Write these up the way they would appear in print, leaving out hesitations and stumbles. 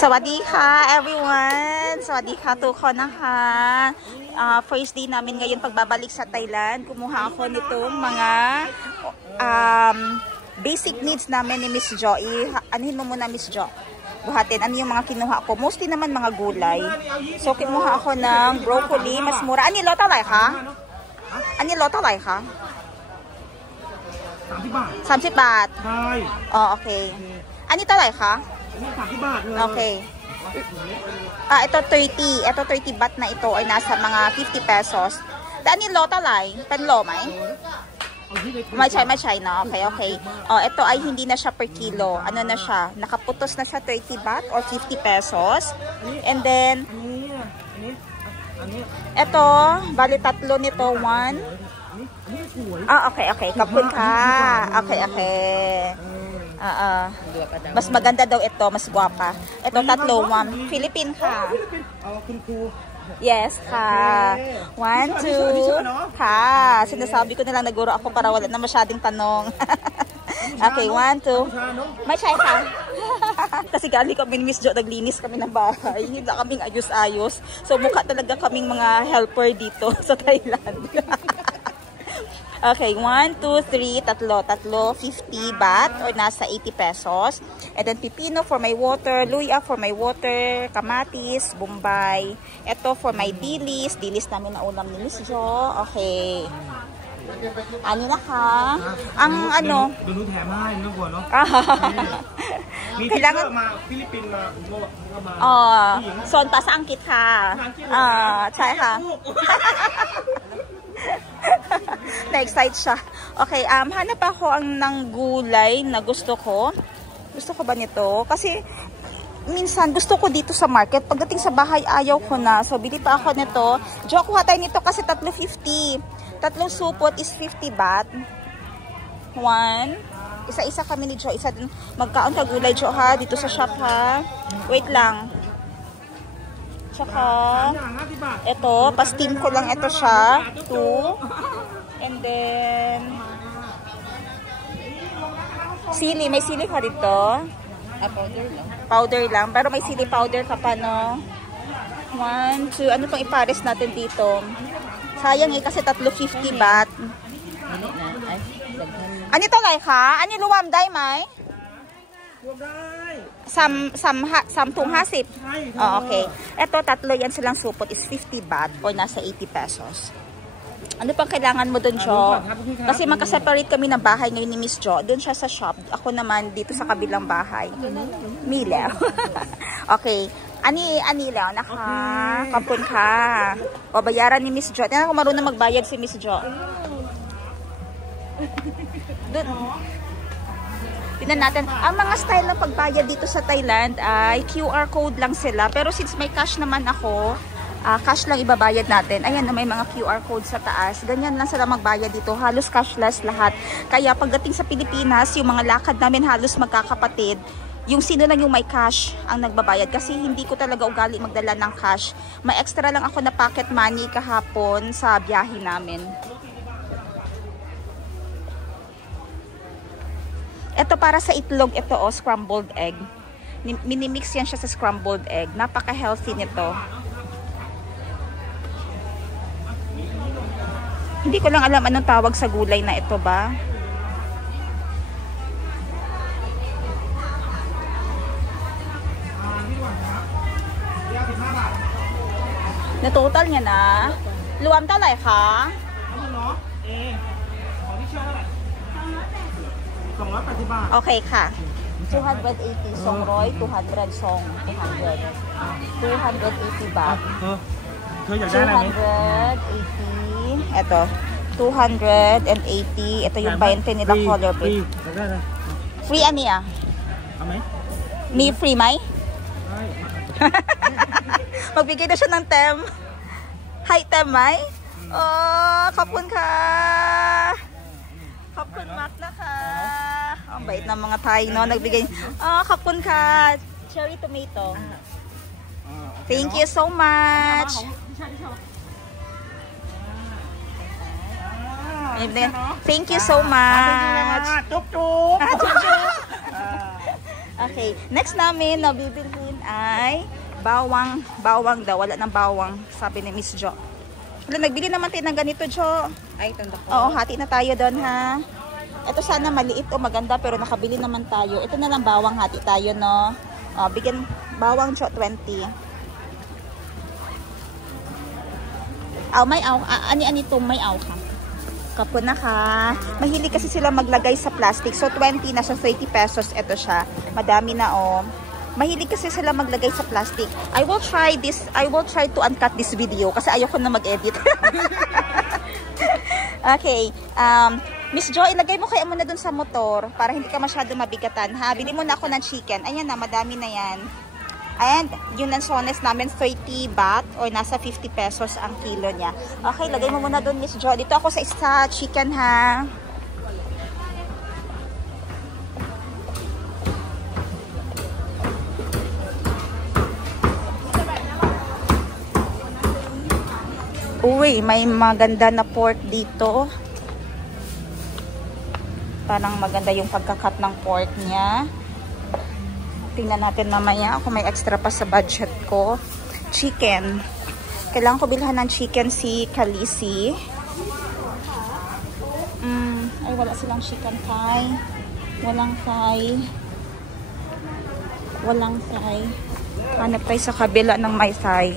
สวัสดีค่ะ everyone สวัสดีค่ะทุกคนนะคะfirst day namin ngayon pagbabalik sa Thailand. Kumuha ako nitong mga basic needs namin ni Miss Jo. Anuhin mo muna, Miss Jo. Buhatin. Ano yung mga kinuha ko? Mostly naman mga gulay. So, kinuha ako ng broccoli. Mas mura. Ani lo talay ka? Ani lo talay ka? 30 baht. ใช่ Oh, okay. Ani talay ka? 30 บาทเลย Okay. Ito 30. Ito 30 baht na ito ay nasa mga 50 pesos. Ani lo talay? Pen lo may? May chay na. Okay, okay. Ito ay hindi na siya per kilo. Ano na siya? Nakaputos na siya 30 baht or 50 pesos. And then, ito, bali tatlo nito, 1. Okay, okay. Kapun ka. Okay, okay. Mas maganda daw ito, mas guwapa. Ito tatlo, 1. Philippine ka. Yes, ka. 1, 2. Ka. Sinasabi ko na lang naguro ako para wala na masyadong tanong. Okay, 1, 2. May chay ka. Kasi galing kami ni Miss Jo, naglinis kami ng bahay. Hindi na kaming ayos-ayos. So mukha talaga kaming mga helper dito sa Thailand. Okay, 1, 2, 3, tatlo, 50 baht or nasa 80 pesos. And then pipino for my water, luya for my water, kamatis, bombay. Ito for my dilis. Dilis namin na ulam ni Miss Jo. Okay. Ano na ka? Ang ano? Doonแถมให้ไม่ต้องกลัวเนาะมีที่เลือกมาฟิลิปปินส์มาอุโมงค์มา โซนภาษาอังกฤษค่ะใช่ค่ะ na-excite siya. Okay, hanap ako ng gulay na gusto ko. Gusto ko ba nito? Kasi minsan gusto ko dito sa market. Pagdating sa bahay, ayaw ko na. So, bili pa ako nito. Jo, kuha tayo nito kasi 3.50. Tatlong supot is 50 baht. 1. Isa-isa kami ni Jo. Isa din. Magkaon ka gulay, Jo, ha? Dito sa shop, ha? Wait lang. Tsaka, ito, pa-steam ko lang ito siya. 2. And then, sili. May sili ka dito? Powder lang. Powder lang. Pero may sili powder ka pa, no? 1, 2. Ano pang ipares natin dito? Sayang eh, kasi 3.50 baht. Ano ito lai ka? Ano luwam day, may? Luwam day. Samtung 50. Oh, okay. Ito, tatlo yan silang supot is 50 baht or nasa 80 pesos. Ano pang kailangan mo dun, Jo? Kasi magka-separate kami ng bahay ngayon ni Miss Jo. Dun siya sa shop. Ako naman dito sa kabilang bahay. Mila. Okay. Ani lang. Kapun ka. O, bayaran ni Miss Jo. Tingnan ko marunong magbayad si Miss Jo. Dun. Tingnan natin. Ang mga style ng pagbayad dito sa Thailand ay QR code lang sila. Pero since may cash naman ako, cash lang ibabayad natin. Ayan, may mga QR code sa taas. Ganyan lang sila magbayad dito. Halos cashless lahat. Kaya pagdating sa Pilipinas, yung mga lakad namin halos magkakapatid. Yung sino lang yung may cash ang nagbabayad. Kasi hindi ko talaga ugali magdala ng cash. May extra lang ako na pocket money kahapon sa biyahe namin. Ito para sa itlog. Ito scrambled egg. Minimix yan siya sa scrambled egg. Napaka-healthy nito. Hindi ko lang alam anong tawag sa gulay na ito ba. Na total niya na. Luwam talay ka? Okay ka. 280 song roy, 200 song, 200. 280 baht. 280. Ito. 280. Ito yung 20 nila color pink. Free ani ah? May free may? Magbigay na siya ng tem. Hi, tem, may? Oh, kapun ka. Kapun mat na ka. Ang bait ng mga Thai, no? Nagbigay. Oh, kapun ka. Cherry tomato. Thank you so much. Thank you so much. Okay, next namin na bibilhin ay bawang. Bawang daw, wala ng bawang, sabi ni Miss Jo. Wala, nagbili naman tayo ng ganito, Jo. Ay, tanda ko. Oo, hati na tayo doon, ha. Ito sana maliit o maganda, pero nakabili naman tayo. Ito na lang bawang, hati tayo, no. Bigyan bawang, Jo, 20. May aw. Ani itong may aw ka. Kapo na ka. Mahilig kasi sila maglagay sa plastic. So, 20 na sa 30 pesos. Ito siya. Madami na, oh. Mahilig kasi sila maglagay sa plastic. I will try to uncut this video kasi ayoko na mag-edit. Okay. Miss Jo, ilagay mo kaya muna dun sa motor para hindi ka masyado mabigatan, ha? Bili mo na ako ng chicken. Ayan na, madami na yan. And yung lansones namin, 30 baht or nasa 50 pesos ang kilo niya. Okay, lagay mo muna doon, Miss Jo. Dito ako sa isa chicken, ha. Uy, may maganda na pork dito. Parang maganda yung pagkakat ng pork niya. Tingnan natin mamaya kung may extra pa sa budget ko. Chicken. Kailangan ko bilhan ng chicken si Khaleesi. Ay, wala silang chicken thigh. Walang thigh. Walang thigh. Hanap tayo sa kabila ng may thigh.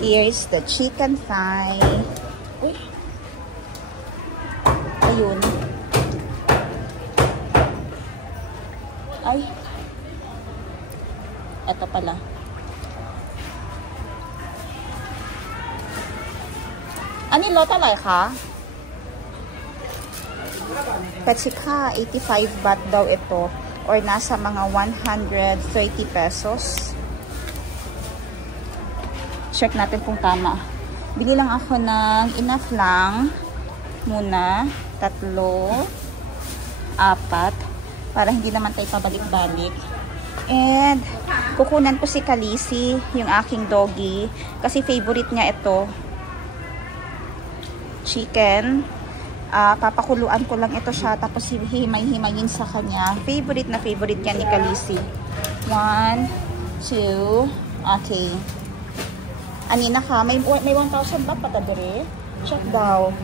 Here's the chicken thigh. Uy. Ayun. Ay. Ito pala. Ani lo talay ka? Petsika, 85 baht daw ito. Or nasa mga 130 pesos. Check natin kung tama. Bili lang ako ng enough lang muna. 3, 4 para hindi naman tayo pabalik-balik. And kukunan ko si Khaleesi, yung aking doggy, kasi favorite niya ito. Chicken. Papakuluan ko lang ito siya, tapos himay-himayin sa kanya. Favorite na favorite niya ni Khaleesi. 1, 2, okay. Anina ka, may 1,000 ba patadere? Check daw.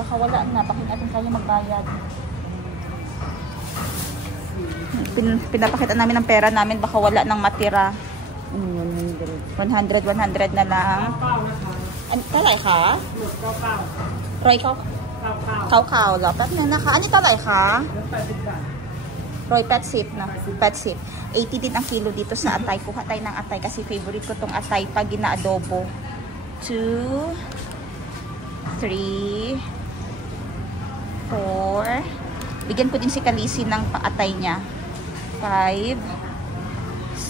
Baka wala na, bakit natin kaya magbayad. Pinapakita namin ang pera namin, baka wala nang matira. 100 na lang. Talay ka? Roy, kaw. Lapit na naka. Ano talay ka? Roy, pet sip na. Pet sip. 80 din ang kilo dito sa atay. Kuha tayo ng atay kasi favorite ko tong atay pag ina-adobo. 2, 3, 4. Bigyan ko din si Khaleesi ng paatay niya. 5,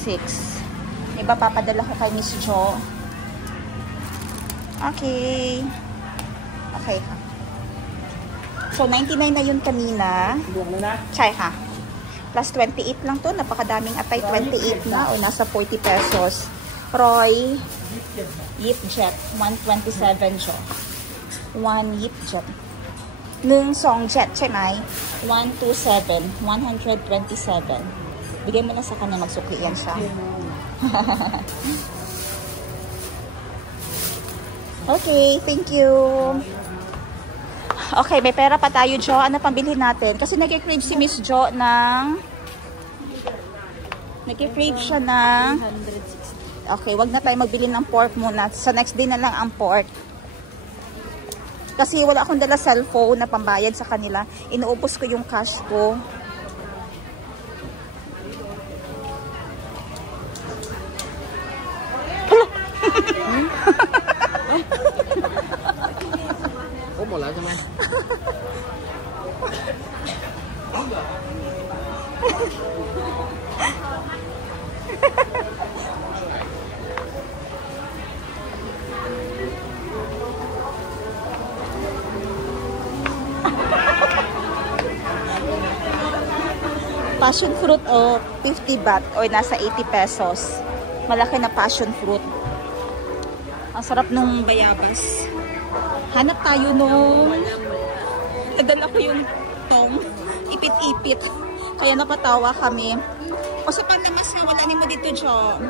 6. Iba papadala ko kay Miss Jo. Okay. Okay ha. So 99 na yun kanina. Chay ha. Plus 28 lang to. Napakadaming atay. 28 na o nasa 40 pesos. Roy Yip Jet 127 jo. 1 Yip Jet. Nung song jet,ใช่ไหม 127 127. Bigay mo na sa kanya, magsukli yan siya. Okay, thank you. Okay, may pera pa tayo, Jo. Ano pang bilhin natin? Kasi nag-crave si Miss Jo ng... Nag-crave siya ng... 160. Okay, wag na tayo magbili ng pork muna. Sa next day na lang ang pork. Kasi wala akong dala cellphone na pambayad sa kanila. Inuubos ko yung cash ko. Wala ka na. Passion fruit o 50 baht o nasa 80 pesos. Malaki na passion fruit. Ang sarap nung bayabas. Hanap tayo nung nadala ko yung tong ipit-ipit. Kaya napatawa kami. O sa panlamas nga, wala mo dito, Jo.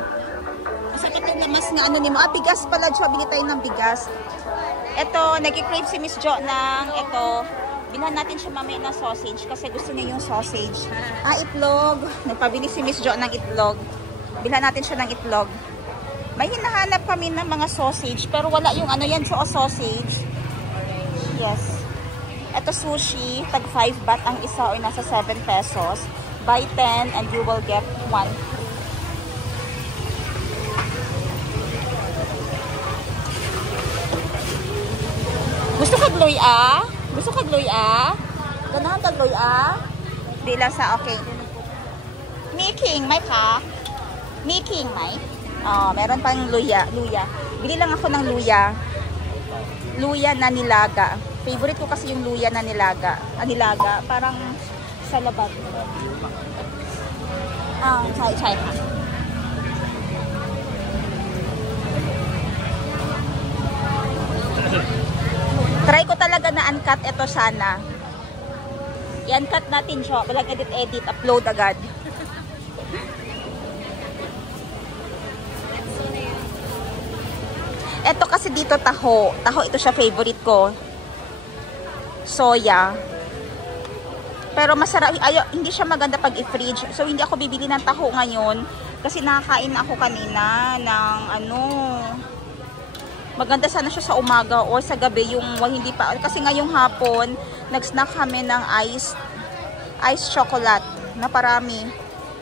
Sa panlamas nga, ano ni mo? Ah, bigas pala, Jo. Bili tayo ng bigas. Ito, nag-crave si Miss Jo ng ito. Bilhan natin siya mamaya ng sausage kasi gusto niya yung sausage. Ah, itlog. Nagpabili si Miss Jo ng itlog. Bilhan natin siya ng itlog. May hinahanap kami ng mga sausage pero wala yung ano yan, so sausage. Yes. Ito sushi, tag 5 baht ang isa o nasa 7 pesos. Buy 10 and you will get 1. Gusto ka gloy Gusto ka gloy Ganahan ka gloy Di lang sa okay. Making, may ka? Making, may? Oh, meron pang luya. Bili lang ako ng luya. Luya na nilaga. Favorite ko kasi yung luya na nilaga. Nilaga, parang sa labat. Chai ka. Try ko talaga na uncut ito sana. I-uncut natin siya. Walang edit, upload agad. Ito kasi dito taho. Taho ito siya favorite ko. Soya. Pero masarap. Hindi siya maganda pag i-fridge. So hindi ako bibili ng taho ngayon. Kasi nakakain ako kanina ng maganda sana siya sa umaga o sa gabi yung hindi pa. Kasi ngayong hapon, nag-snack kami ng iced chocolate na parami.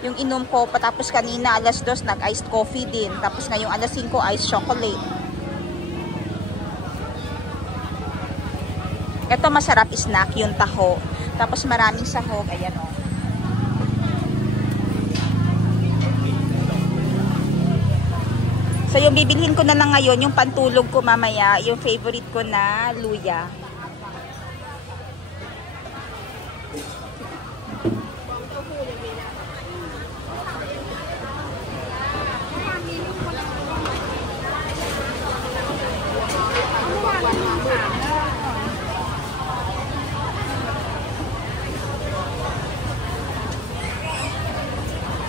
Yung inom ko, patapos kanina alas 2, nag-iced coffee din. Tapos ngayong alas 5, iced chocolate. Ito masarap snack, yung taho. Tapos maraming sahog. Ayan o. So yung bibilhin ko na lang ngayon, yung pantulog ko mamaya, yung favorite ko na luya.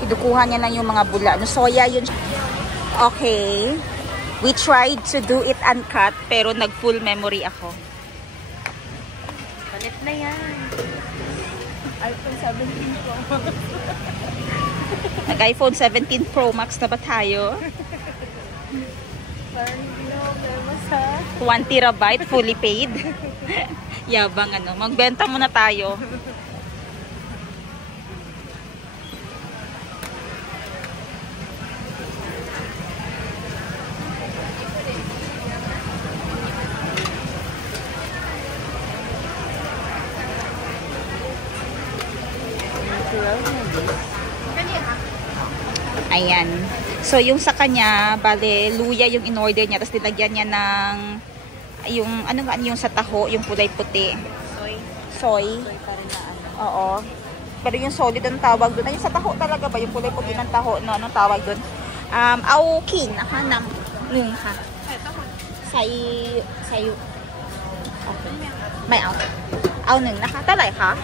Idukuhan niya lang yung mga bula. Soya yun. Okay. We tried to do it uncut, pero nag-full memory ako. Palit na yan. iPhone 17 Pro. Nag-iPhone 17 Pro Max na ba tayo? Parang hindi na problema sa 1 terabyte, fully paid. Yabang magbenta muna tayo. Ayan. So, yung sa kanya, bale, luya yung in-order niya. Tapos, dinagyan niya ng yung, yung sa taho, yung kulay puti. soy. Soy. Soy pa rin na Oo. Pero yung solid ang tawag doon. Yung sa taho talaga ba? Yung kulay puti ng taho, no? Anong tawag doon? Auking. Nahanam. Nung ha. Say. Okay. May au. Au nung. Nakatalay ka?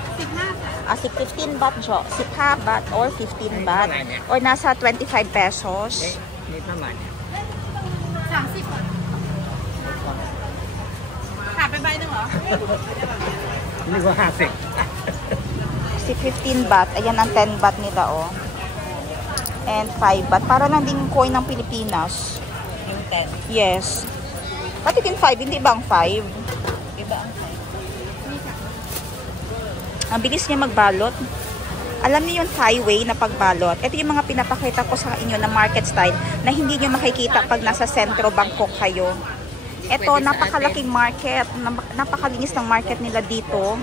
15 baht jo. 15 baht or 15 baht. Or nasa 25 pesos. Dito naman. 30 baht. Happy na mo? Hindi ko hasi. 15 baht. Ayan ang 10 baht nila, oh. And 5 baht. Para lang din yung coin ng Pilipinas. Yung 10. Yes. Pati din 5. Hindi ba ang 5? Iba ang 5. Ang bilis niya magbalot. Alam niyo yung Thai way na pagbalot. Ito yung mga pinapakita ko sa inyo na market style na hindi niyo makikita pag nasa sentro Bangkok kayo. Ito, napakalaking market. Napakalinis ng market nila dito.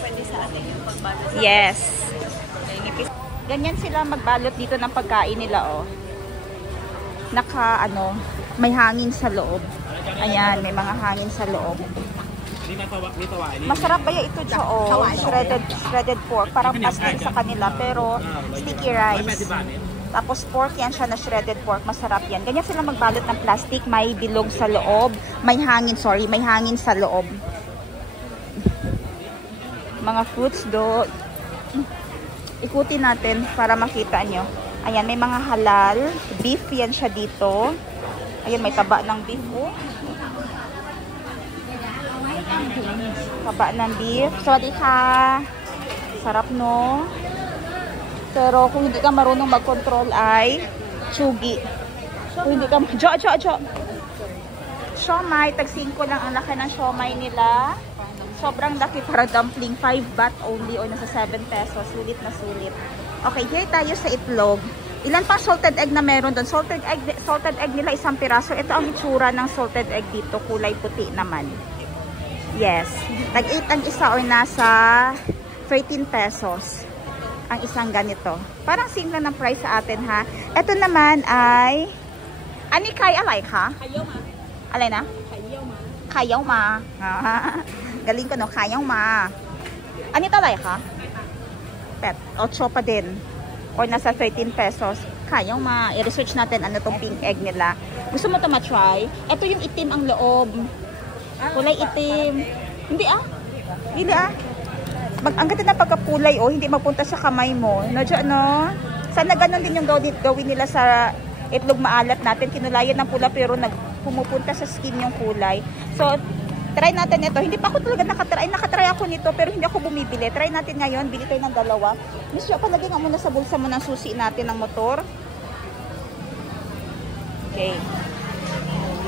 Pwede sa atin yung pagbalot. Yes. Ganyan sila magbalot dito ng pagkain nila, oh. May hangin sa loob. Ayan, may mga hangin sa loob. Masarap ba ito, Jo? Shredded pork. Parang pastel sa kanila, pero sticky rice. Tapos pork yan siya na shredded pork. Masarap yan. Ganyan sila magbalot ng plastic. May bilog sa loob. May hangin, sorry. May hangin sa loob. Mga fruits do. Ikutin natin para makita nyo. Ayan, may mga halal. Beef yan siya dito. Ayan, may taba ng beef. Oh. Taba ng beef. Sorry ka. Sarap, no? Pero kung hindi ka marunong mag-control ay chugi. Kung hindi ka... Jo! Siomay. Tag-5 lang ang laki ng siomay nila. Sobrang laki para dumpling. 5 baht only or nasa 7 pesos. Sulit na sulit. Okay, here tayo sa itlog. Ilan pang salted egg na meron doon? Salted egg nila 1 piraso. Ito ang itsura ng salted egg dito. Kulay puti naman. Yes. Tag-8 ang isa or nasa 13 pesos. Ang isang ganito. Parang same lang ng price sa atin, ha? Ito naman ay... Ani kay alay ka? Kayaw ma. Alay na? Kayaw ma. Galing ko, no? Kayaw ma. Ani talay ka? Pet. 8 pa din. Or nasa 13 pesos. Kayaw ma. I-research natin ano tong pink egg nila. Gusto mo ito ma-try? Ito yung itim ang loob. Kulay itim. Hindi ah. Hindi ah. Ang ganda na pagkakulay, oh, hindi mapunta sa kamay mo. No, no? Sana ganun din yung gawin nila sa itlog maalat natin. Kinulayan ng pula pero pumupunta sa skin yung kulay. So, try natin ito. Hindi pa ako talaga nakatry. Nakatry ako nito pero hindi ako bumibili. Try natin ngayon. Bili tayo ng 2. Miss Jo, palagay nga muna sa bulsa mo ng susi natin ng motor. Okay.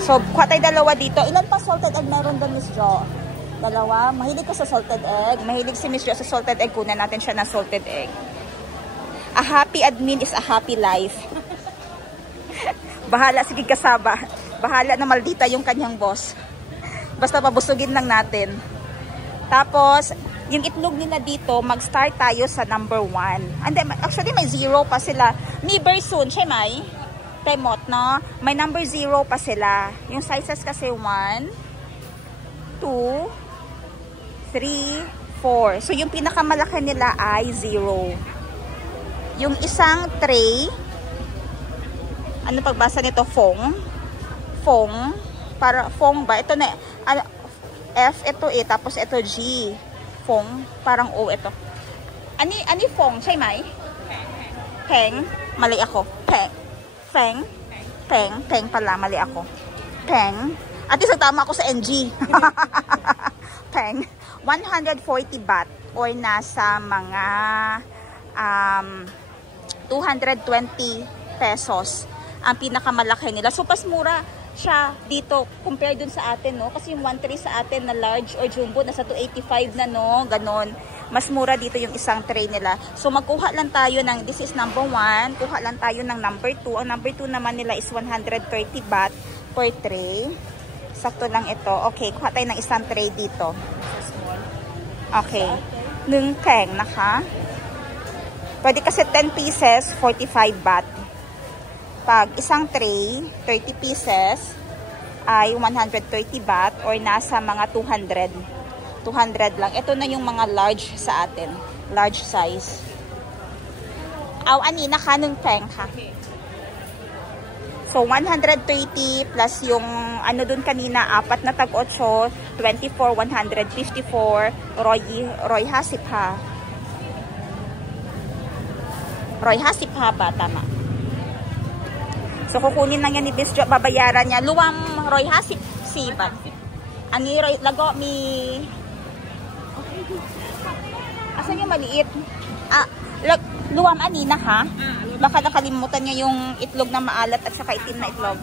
So, kuha tayo 2 dito. Ilan pa salted egg meron doon, Miss Jo? 2. Mahilig ka sa salted egg. Mahilig si Miss Jo sa salted egg. Kunan natin siya na salted egg. A happy admin is a happy life. Bahala, sige kasaba. Bahala na maldita yung kanyang boss. Basta pabusugin lang natin. Tapos, yung itlog nila dito, mag-start tayo sa number 1. And then, actually, may 0 pa sila. Ni very soon, siya may temot, no? May number 0 pa sila. Yung sizes kasi 1, 2, 3, 4. So, yung pinakamalaki nila ay 0. Yung isang tray, ano pagbasa nito? Fong. Para, fong ba? Ito na, F ito eh, tapos ito G. Fong, parang O ito. Ani fong, siya may? Peng. Mali ako. Peng pala, mali ako. Peng. At least tama ako sa NG. Peng. 140 baht or nasa mga 220 pesos ang pinakamalaki nila. So, pas mura siya dito compare dun sa atin, no? Kasi yung 1 tray sa atin na large or jumbo nasa 285 na, no? Ganon. Mas mura dito yung isang tray nila. So, magkuha lang tayo ng, this is number 1. Kuha lang tayo ng number 2. Ang number 2 naman nila is 130 baht per tray. Sakto lang ito. Okay, kuha tayo ng isang tray dito. Okay. 1 peng, naka. Pwede kasi 10 pieces, 45 baht. Pag isang tray, 30 pieces, ay 130 baht or nasa mga 200. 200 lang. Ito na yung mga large sa atin. Large size. Ani, naka 1 peng ha. So, 130 plus yung ano dun kanina, 4 na tag-8, 24, 154, Roy Hasip ha. Roy Hasip ha ba? Tama. So, kukunin lang yan ni Miss Jo, babayaran niya. Luwam Roy Hasip si ba? Ani Roy, lago mi... Asan yung maliit? Luwam anina ha? Baka nakalimutan niya yung itlog na maalat at saka itim na itlog.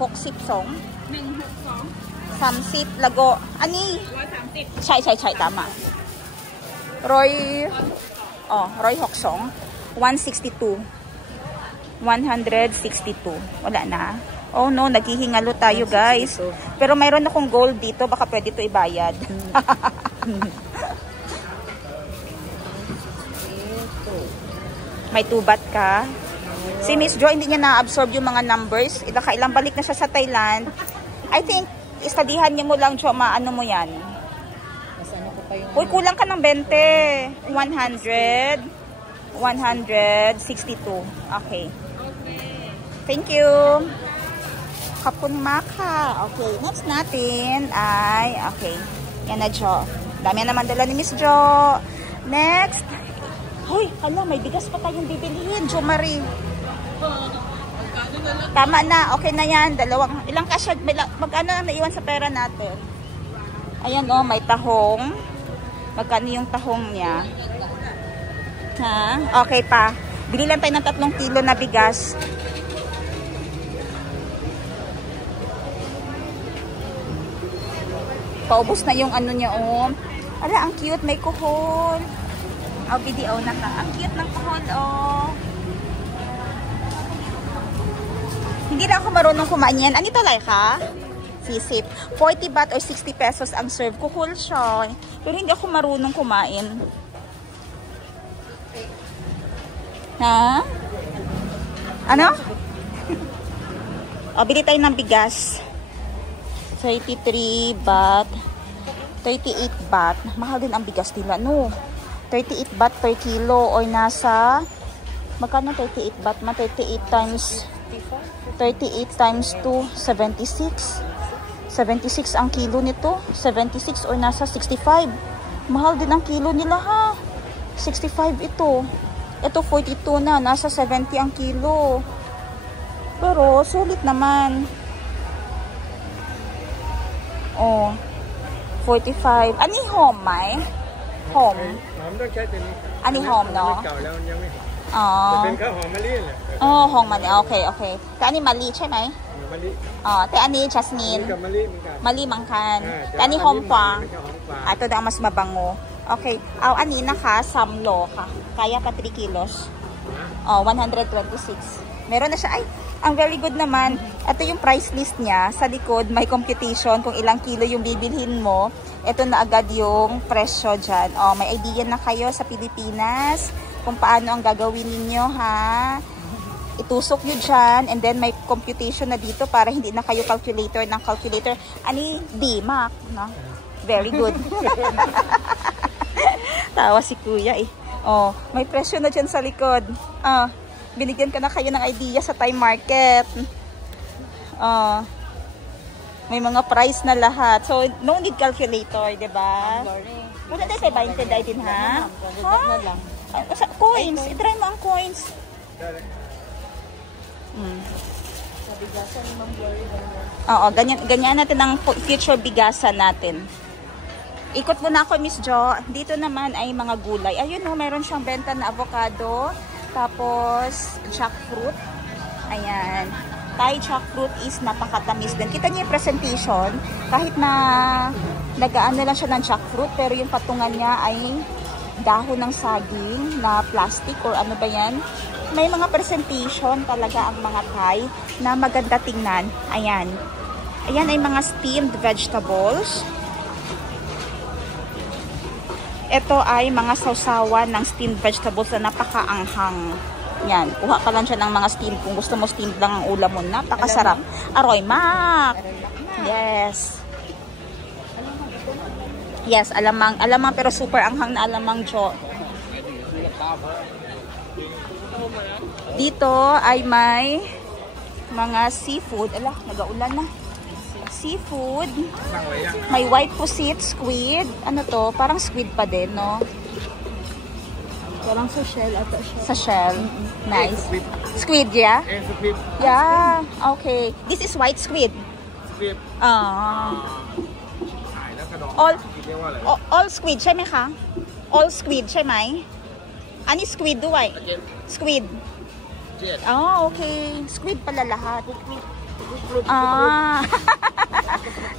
Hoksip song. Samsit lago. Ani? Chay, tama. Roy Hoksong. 162. 162. Wala na. Oh no, naghihingalo tayo guys. Pero mayroon akong gold dito. Baka pwede ito ibayad. May 2 baht ka. Si Miss Jo, hindi niya na-absorb yung mga numbers. Ilang balik na siya sa Thailand. I think, istadihan niya mo lang, Jo, maano mo yan. Uy, kulang ka ng 20. 100. 162. Okay. Thank you. Kapun maka. Okay. Next natin ay, okay. Yan na, Jo. Dami naman dala ni Miss Jo. Next. Hoy, hala, may bigas pa tayong bibilihin, Jo Marie. Tama na. Okay na yan. Ilang kasya, mag-ano ang naiwan sa pera natin. Ayan, oh, may tahong. Magkano yung tahong niya? Ha? Okay pa. Bili lang tayo ng 3 kilo na bigas. Paubos na yung ano niya, oh. Ala, ang cute. May kuhol. Oh, video na ka. Ang cute ng kuhol, oh. Hindi na ako marunong kumain yan. Ano ito, Laika? Sisip. 40 baht or 60 pesos ang serve. Kuhol siya. Pero hindi ako marunong kumain. Ha? Ano? O, bili tayo ng bigas. 33 baht. 38 baht. Mahal din ang bigas nila, no? 38 baht per kilo or nasa... Magkano 38 baht? 38 times 2, 76. 76 ang kilo nito. 76 or nasa 65. Mahal din ang kilo nila, ha? 65 ito. Ito 42 na. Nasa 70 ang kilo. Pero, sulit naman. Oh. 45. Ani home, may? Home. Ani home, no? Oh. หอมมะลิ โอเค โอเค แต่อันนี้มะลิใช่ไหม มะลิ อ๋อ แต่อันนี้จัสมิน มะลิมังคัน แต่อันนี้หอมกว่าเตัวang mas mabango. Okay.เอาอันนี้นะคะ3 โลค่ะ Kaya pa 3 kilos. Oh, 126. Meron na siya. Ay, ang very good naman. Ito yung price list niya. Sa likod, may computation kung ilang kilo yung bibilhin mo. Ito na agad yung presyo dyan. Oh, may idea na kayo sa Pilipinas kung paano ang gagawin ninyo, ha? Itusok nyo dyan, and then may computation na dito para hindi na kayo calculator ng calculator. Ani, D-Mac, no? Very good. Tawa si kuya, eh. Oh, may presyo na dyan sa likod. Ah, binigyan ka na kayo ng idea sa Thai market. May mga price na lahat. So, no need calculator, diba? Muna tayo sa 20 din, ha? Coins. I-try mo ang coins. Oo, ganyan natin ang future bigasan natin. Ikot muna ako, Miss Jo. Dito naman ay mga gulay. Ayun, no, meron siyang benta na avocado. Tapos, jackfruit. Ayan. Thai jackfruit is napakatamis din. Kita niyo yung presentation. Kahit na nagaan na lang siya ng jackfruit, pero yung patungan niya ay dahon ng saging na plastic or ano ba yan. May mga presentation talaga ang mga Thai na maganda tingnan. Ayan. Ayan ay mga steamed vegetables. Ito ay mga sausawan ng steamed vegetables na napakaanghang. Yan. Kuha ka lang siya ng mga steamed. Kung gusto mo steamed lang ang ulam mo, napakasarap. Aroy mak! Yes. Yes, alamang. Alamang pero super anghang na alamang, Jo. Dito ay may mga seafood. Ala, nag-aulan na. Seafood. May white pusit, squid. Ano to? Parang squid pa din, no? Parang sa shell ata siya. Sa shell. Nice. Squid, yeah? Yeah. Okay. This is white squid. Squid. All squid ใช่ไหมคะ All squid ใช่ไหม อันนี้ squid ด้วย Squid. Oh, okay. Squid pala lahat.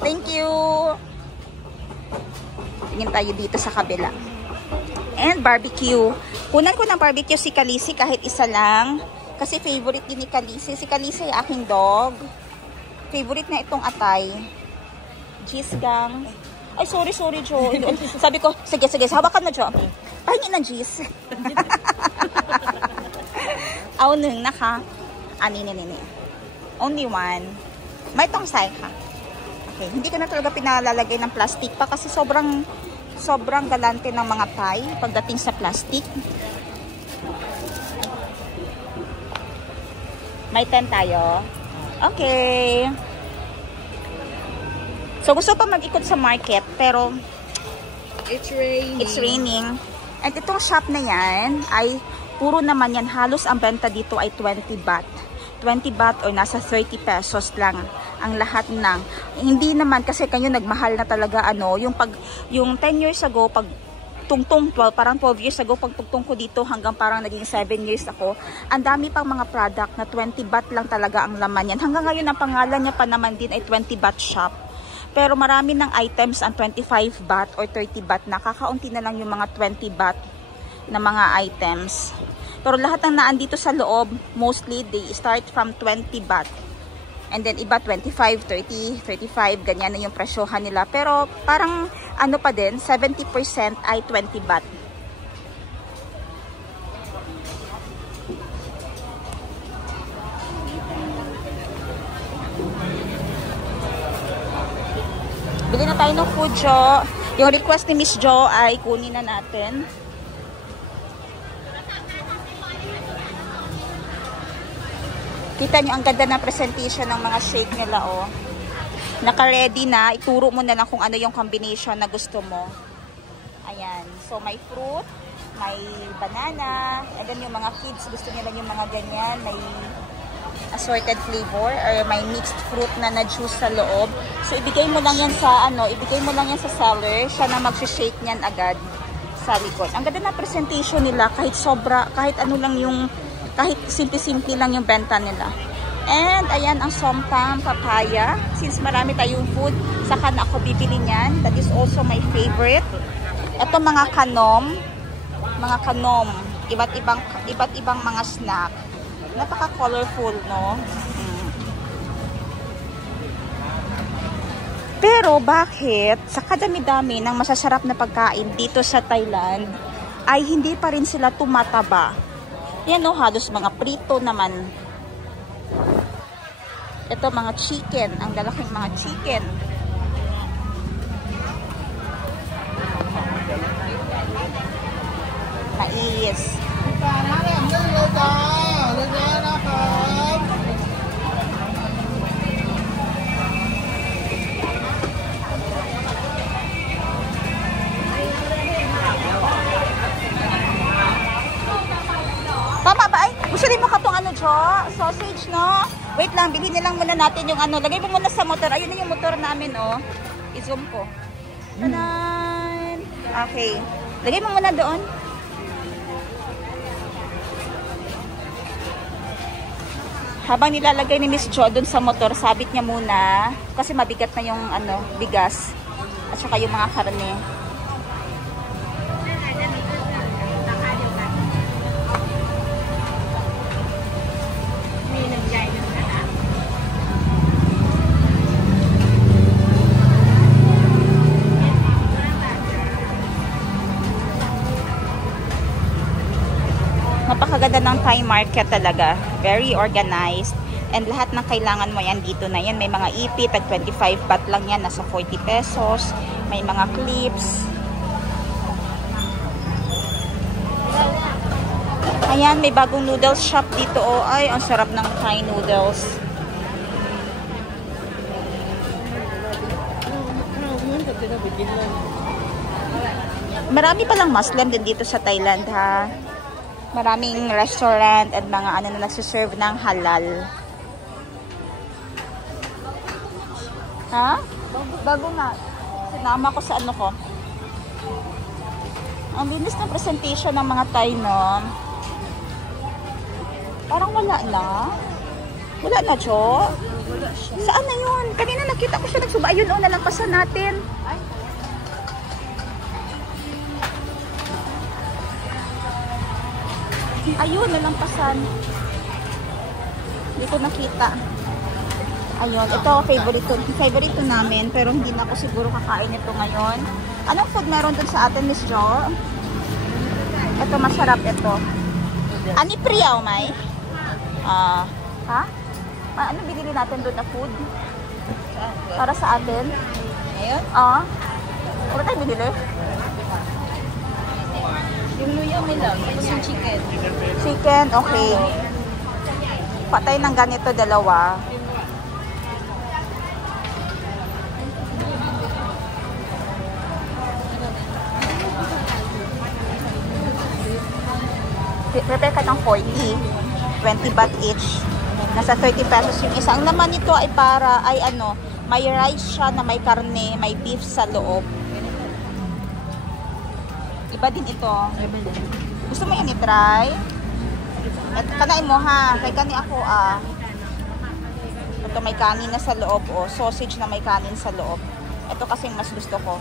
Thank you. Tingin tayo dito sa kabila. And barbecue. Kunan ko ng barbecue si Kalisi kahit isa lang. Kasi favorite din ni Kalisi. Si Kalisi ay aking dog. Favorite na itong atay. Cheese gang. Ay, sorry, Jo. Sabi ko, sige, hawakan na, Jo. Pahingin ng cheese. Aw, nung naka. Ani. Only one. May tong sai ka. Okay, hindi ko na talaga pinalalagay ng plastic pa kasi sobrang galante ng mga Thai pagdating sa plastic. May 10 tayo? Okay. So, gusto pa mag-ikot sa market, pero It's raining. it's raining. And itong shop na yan, ay puro naman yan. Halos ang benta dito ay 20 baht. 20 baht or nasa 30 pesos lang ang lahat ng. Hindi naman kasi kayo nagmahal na talaga ano, yung 10 years ago, pag tungtong 12, parang 12 years ago, pag tungtong ko dito hanggang parang naging 7 years ako, ang dami pang mga product na 20 baht lang talaga ang laman yan. Hanggang ngayon, ang pangalan niya pa naman din ay 20 baht shop. Pero marami ng items ang 25 baht or 30 baht na. Kakaunti na lang yung mga 20 baht na mga items. Pero lahat ng naandito sa loob, mostly they start from 20 baht. And then iba 25, 30, 35, ganyan na yung presyohan nila. Pero parang ano pa din, 70% ay 20 baht. Bili na tayo ng food, Jo. Yung request ni Miss Jo ay kunin na natin. Kita nyo ang ganda ng presentation ng mga shake nila, oh. Naka-ready na. Ituro mo na lang kung ano yung combination na gusto mo. Ayan. So, may fruit, may banana, and then yung mga kids, gusto nila yung mga ganyan. May assorted flavor or may mixed fruit na juice sa loob. So, ibigay mo lang yan sa, ibigay mo lang yan sa seller. Siya na mag-shake niyan agad sa likod. Ang ganda ng presentation nila, kahit sobra, kahit ano lang yung kahit simple-simple lang yung benta nila. And, ayan ang somtam papaya. Since marami tayong food, saka na ako bibili niyan. That is also my favorite. Ito mga kanom. Mga kanom. Iba't ibang mga snack. Napaka-colorful, no? Pero, bakit sa kadami-dami ng masasarap na pagkain dito sa Thailand, ay hindi pa rin sila tumataba? Yan o, halos mga prito naman. Ito mga chicken, ang lalaking mga chicken. Mais. Tama ba ay? Gusto din mo ka itong Jo? Sausage, no? Wait lang, bilhin nilang muna natin yung Lagay mo muna sa motor. Ayun na yung motor namin, oh. I-zoom ko. Tanan! Okay. Lagay mo muna doon. Habang nilalagay ni Miss Jo doon sa motor, sabit niya muna. Kasi mabigat na yung bigas. At saka yung mga karne. Napakaganda ng Thai market talaga. Very organized. And lahat ng kailangan mo yan dito na yan. May mga ipit, tag 25 baht lang yan. Nasa 40 pesos. May mga clips. Ayan, may bagong noodles shop dito. Oh, ay, ang sarap ng Thai noodles. Marami palang Muslim din dito sa Thailand, ha. Maraming restaurant at mga na nagsiserve ng halal. Ha? Bago nga. Sinama ko sa ko. Ang linis ng presentation ng mga Thai, no? Parang wala na. Wala na, Jo? Saan na yun? Kanina nakita ko siya nagsuba. Ayun, nalampasan natin. Ayun, nalampasan. Hindi ko nakita. Ayun, ito, favorite namin. Pero hindi na ako siguro kakain ito ngayon. Anong food meron dun sa atin, Miss Jo? Ito, masarap ito. Ani priyaw, may? Ha? Ano binili natin dun na food? Para sa atin? Ayun? Ano tayo binili? Yung luya may lang, tapos yung chicken. Chicken, okay. Patay ng ganito, dalawa. Prepare ka ng 40. 20 baht each. Nasa 30 pesos yung isa. Ang laman nito ay may rice siya na may karne, may beef sa loob. Iba din ito. Gusto mo yun i-try? Kanain mo ha. Kay kani ako Ito may kanin na sa loob sausage na may kanin sa loob. Ito kasi mas gusto ko.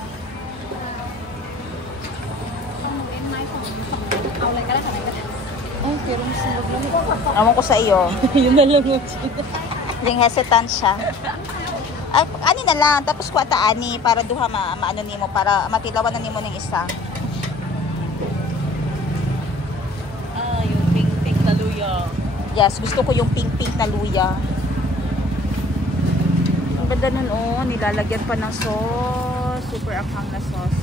Ewan ko sa iyo. Yun na lang Yung hesitant siya. Ay, ani na lang. Tapos kuwata ani para duha maano nimo para matilawan na nimo ng isa. yung pink na luya. Yes, gusto ko yung pink na luya. Ang ganda nun nilalagyan pa ng sauce. Super anghang na sauce.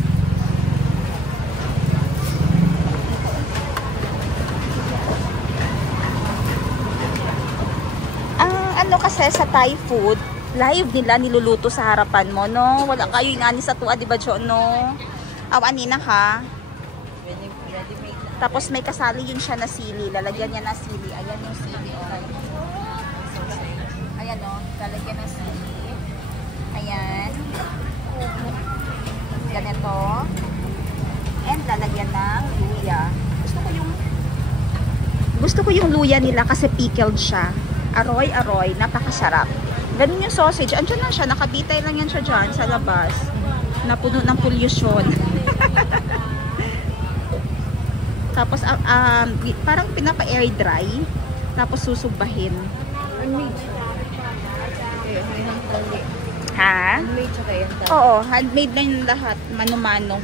Kasi sa Thai food, live nila niluluto sa harapan mo, no? Wala kayo inani sa tuwa, di ba, Jo, no? Ani na ha. Ready made na. Tapos may kasali yun siya na sili. Lalagyan niya na sili. Ayan yung sili, Ayan, lalagyan ng sili. Ayan. Ganito. And lalagyan ng luya. Gusto ko yung luya nila kasi pickled siya. Aroy, napakasarap. Ganun yung sausage. Andiyan lang siya, nakabitay lang yan siya dyan sa labas. Napuno ng pollution. Tapos, parang pinapa-air dry. Tapos susubahin. Handmade. Ha? Handmade siya kayo. Oo, handmade na yung lahat. Mano-mano.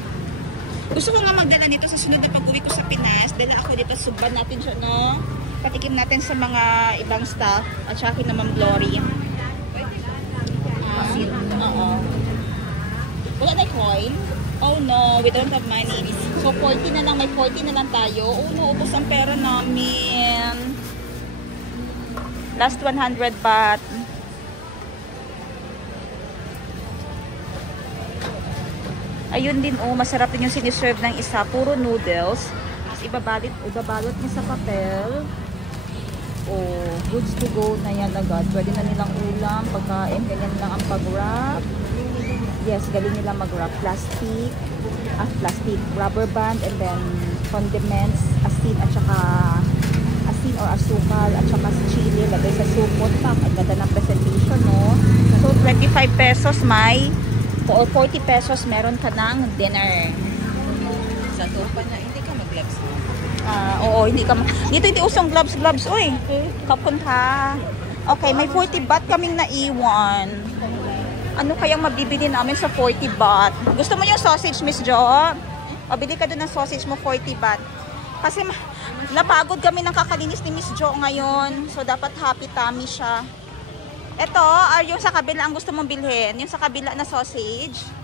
Gusto ko nga magdala dito sa sunod na pag-uwi ko sa Pinas. Dala ako dito, suban natin siya, no? Patikim natin sa mga ibang staff at saka kay na Ma'am Glory. Oo. Wala na coin? Oh no, we don't have money. So 40 na lang, may 40 na lang tayo. Oh, naubos ang pera namin. Last 100 baht. Ayun din, masarap din yung siniserve ng isa. Puro noodles. Tapos ibabalot niya sa papel. Goods to go na yan agad. Pwede na nilang ulam, pagkain, ganyan lang ang pag-wrap. Yes, galing nilang mag-wrap. Plastic, rubber band, and then condiments, asin or asukal, at saka chili, lagay sa supot pa. Ang ganda ng presentation, no? So, 25 pesos or 40 pesos meron ka ng dinner. Sa tupa na, hindi ka mag-gloves. Oo, dito hindi usong gloves. Uy, kapon ka. Okay, may 40 baht kaming naiwan. Ano kayang mabibili namin sa 40 baht? Gusto mo yung sausage, Miss Jo? O, bili ka doon ng sausage mo, 40 baht. Kasi napagod kami ng kakalinis ni Miss Jo ngayon. So, dapat happy tummy siya. Ito, yung sa kabila ang gusto mong bilhin. Yung sa kabila na sausage.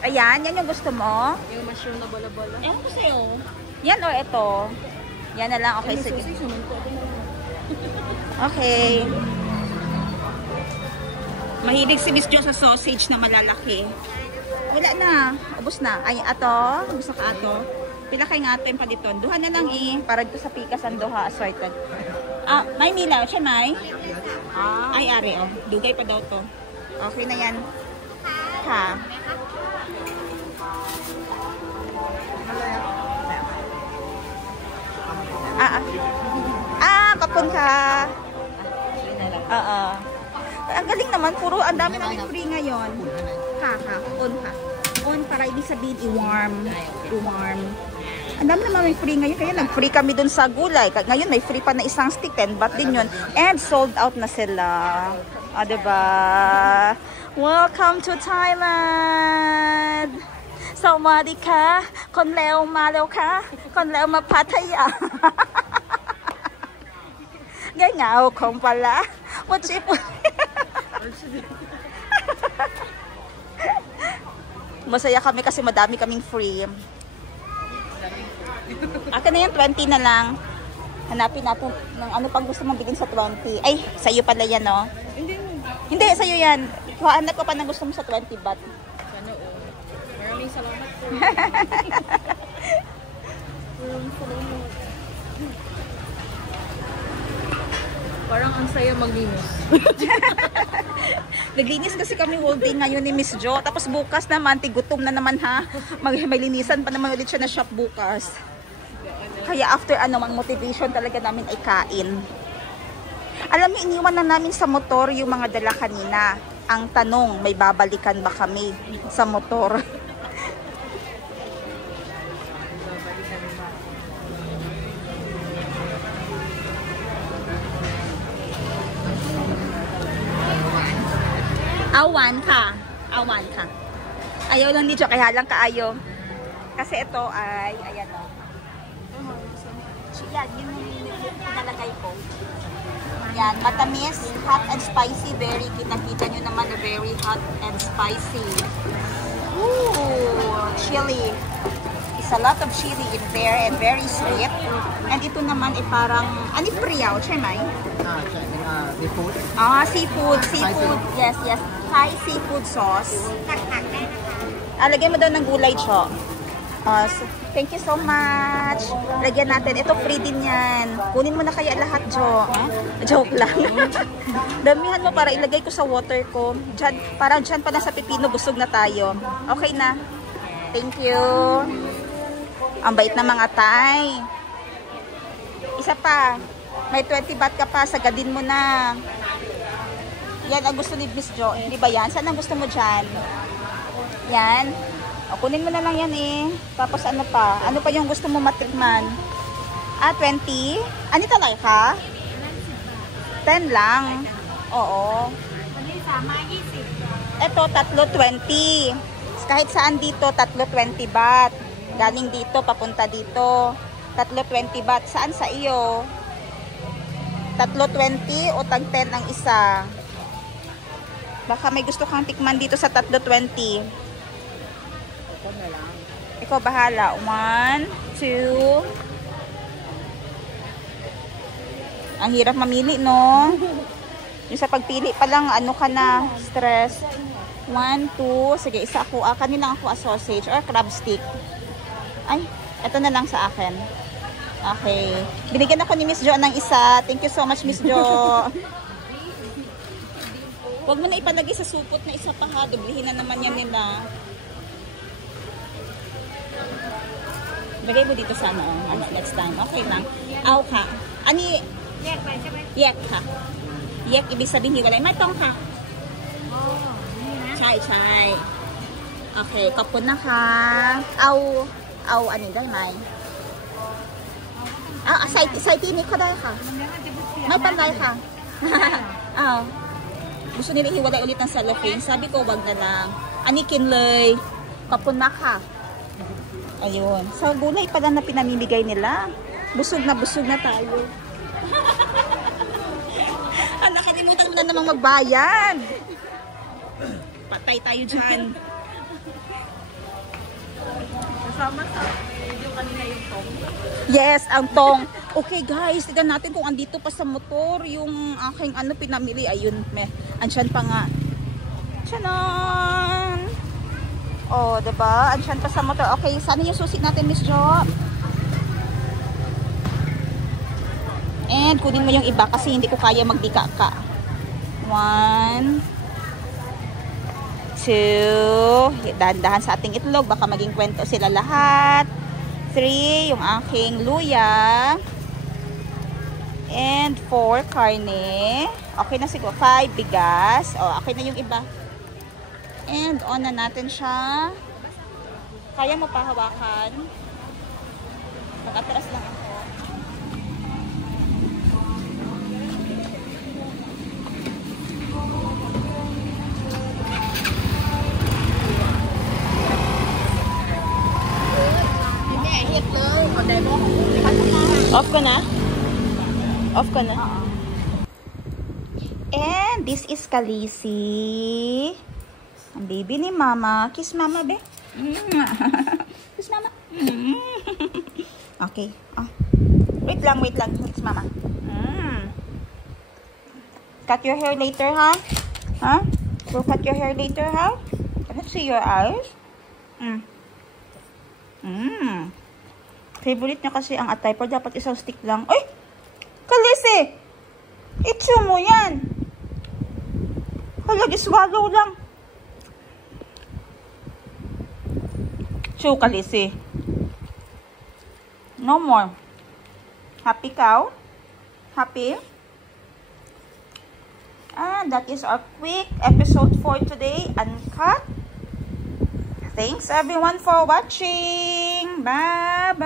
Ayan, yan yung gusto mo? Yung mushroom na bola-bola. Ewan ko sa'yo. Yan o ito? Yan na lang. Okay, sige. Okay. Mahilig si Miss Jo sa sausage na malalaki. Wala na. Ubus na. Ay, ato. Gusto ka ato. Pila kay nga ato yung paliton. Duha na lang para dito sa pikas ang duha assorted. May nila. Siya may? Ay, ari. Dugay pa daw to. Okay na yan. Ha? Kapon ka. Ang galing naman, ang dami namin free ngayon. On para ibig sabihin i-warm. Ang dami naman may free ngayon, kaya nag-free kami dun sa gulay. Ngayon may free pa na isang stick, 10 baht din yun. And sold out na sila. Diba? Welcome to Thailand! สวัสดีค่ะคนเลวมาแล้วค่ะคนเลวมาพัทยา Ganyaw kong pala. What's it? Masaya kami kasi madami kaming free. Akin na yan, 20 na lang. Hanapin natin ng ano pang gusto mong bilhin sa 20. Ay, sa'yo pala yan, no? Hindi, sa'yo yan. Hanap ko pa ng gusto mo sa 20 baht. Sana o. Maraming salamat po. Maraming salamat. Parang ang saya maglinis. Naglinis kasi kami whole day ngayon ni Miss Jo. Tapos bukas naman, tigutom na naman ha. May linisan pa naman ulit siya na shop bukas. Kaya after ano, ang motivation talaga namin ay kain. Alam niyo, iniwan na namin sa motor yung mga dala kanina. Ang tanong, may babalikan ba kami sa motor? Awan ka. Awan ka. Ayaw lang dito, kaya lang kaayo. Kasi ito ay, ayan o. Yan, yun yung pinalagay ko. Yan, matamis, hot and spicy, very, kita-kita nyo naman na very hot and spicy. Ooh, chili. It's a lot of chili in there and very sweet. And ito naman ay parang, ani priyaw, chay-may? Seafood. Seafood, seafood. Yes, yes. Thai seafood sauce. Lagyan mo daw ng gulay, Cho. Thank you so much. Lagyan natin. Ito free din yan. Kunin mo na kaya lahat, Jo. Joke lang. Damihan mo para ilagay ko sa water ko. Diyan, parang dyan pa na sa pipino, busog na tayo. Okay na. Thank you. Ang bait na mga Thai. Isa pa. May 20 baht ka pa. Sagadin mo na. Yan ang gusto ni Miss Jo. Di ba yan? Saan ang gusto mo dyan? Yan. O, kunin mo na lang yan eh. Tapos ano pa? Ano pa yung gusto mo matikman? 20? Ano talay ka? 10 lang. Oo. Ito, tatlo 20. Kahit saan dito, tatlo 20 baht. Galing dito, papunta dito. Tatlo 20 baht. Saan sa iyo? Tatlo 20 o tag 10 ang isa? Baka may gusto kang tikman dito sa tatlo 20. Ikaw bahala. 1, 2. Ang hirap mamili, no? Yung sa pagpili pa lang, ano ka na, stress. 1, 2. Sige, isa ako. Kanina ako sausage or crab stick. Ay, ito na lang sa akin. Okay. Binigyan ako ni Miss Jo ng isa. Thank you so much, Miss Jo. Huwag mo na ipalagay sa supot na isa pa ha. Dublihin na naman yan nila. Lagay mo dito sana next time. Okay lang. Aw ka. Ani? Yek ba? Yek ka. Yek, ibig sabihin hiwalay. May tong ka. Chai, chai. Okay, kapon na ka. Aw, ano dahil may? Saitini ko dahil ka. May panday ka. Aw. Gusto nila hiwalay ulit ng cellophane. Sabi ko, wag na lang. Ani kinlay. Kapon na ka. Ayun. Sa gulay pa lang na pinamimigay nila. Busog na tayo. Nakalimutan mo na namang magbayad. Patay tayo dyan. Kasama sa video kanina yung tong. Yes, ang tong. Okay guys, tignan natin kung andito pa sa motor yung aking pinamili. Ayun, ansyan pa nga. Tiyanan! Oh, diba? Ansyan pa sa motor. Okay, sana yung susi natin, Miss Jo. And kunin mo yung iba kasi hindi ko kaya magdika-ka. 1, 2. Dahan-dahan sa ating itlog. Baka maging kwento sila lahat. 3, yung aking luya. And 4, karne. Okay na siguro. 5, bigas. Oh, okay na yung iba. And on na natin siya. Kaya mo pa hawakan. Mag-atras lang ako. Off ko na? Off ko na? And this is Kalisi. Ang baby ni Mama. Kiss Mama, be. Kiss Mama. Okay. Wait lang. It's mama. Cut your hair later, ha? Huh? We'll cut your hair later, ha? Can I see your eyes? Favorite niya kasi ang atay, pero dapat isang stick lang. Ay! Kalisi! I-chew mo yan! Halag, iswallow lang. Chew, Kalisi. No more. Happy cow? Happy? And that is our quick episode for today. Uncut. Thanks everyone for watching. Bye-bye.